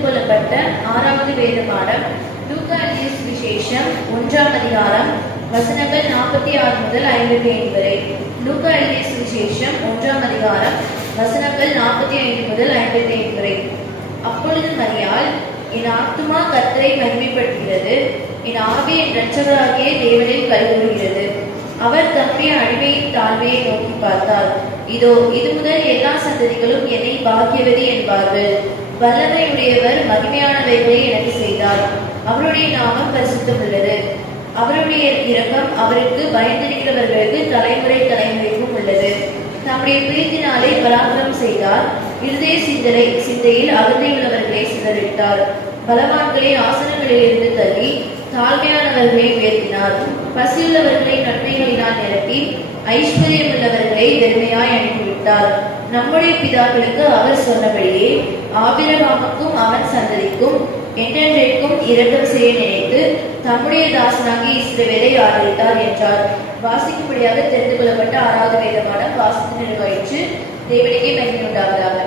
கொள்ளப்பட்ட ஆறாவது வேத பாடம் லூக்கா எழுதிய சுவிசேஷம் 1ஆம் அதிகாரம் வசனங்கள் 46 முதல் 55 வரை. லூக்கா எழுதிய சுவிசேஷம் 1ஆம் அதிகாரம் வசனங்கள் 45 முதல் 55 வரை. அப்பொழுது மரியாள், என் ஆத்துமா கர்த்தரை மகிமைப்படுத்துகிறது, என் ஆவி என் இரட்சகராகிய தேவனில் கைகூறுகிறது. அவர் தம்முடைய அடிமையின் தாழ்மையை நோக்கி பார்த்தார். இதோ, இது முதல் எல்லா சந்ததிகளும் என்னை பாக்கியவதி என்பார்கள். வல்லமையுடையவர் மகிமையானவைகளை எனக்கு செய்தார். அவருடைய நாமம் பரிசுத்தம் உள்ளது. அவருடைய இரக்கம் அவருக்கு பயந்திருக்கிறவர்களுக்கு தலைமுறை தலைமுறைக்கும் உள்ளது. தம்முடைய பிரீத்தினாலே பராக்கிரமம் செய்தார். இருதய சிந்தையில் அகந்தை உள்ளவர்களை சிதறிட்டார். பலவான்களை ஆசனங்களிலிருந்து தள்ளி தாழ்மையானவர்களை உயர்த்தினார். பசியுள்ளவர்களை நன்மைகளினால் நிரப்பி ஐஸ்வர்யம் உள்ளவர்களை வெறுமையாய் அனுப்பிவிட்டார். நம்முடைய பிதாக்களுக்கு அவர் சொன்னபடியே ஆபிரகாமுக்கும் அவன் சந்ததிக்கும் என்றென்றைக்கும் இரக்கம் செய்ய நினைத்து தம்முடைய தாசனாகி இஸ்ரவேலை ஆதரித்தார் என்றார். வாசிக்கும்படியாக தெரிந்து கொள்ளப்பட்ட 6வது வேத பாடம் வாசித்து நிறைவாயிற்று. தேவனுக்கே மகிமை உண்டாவதாக.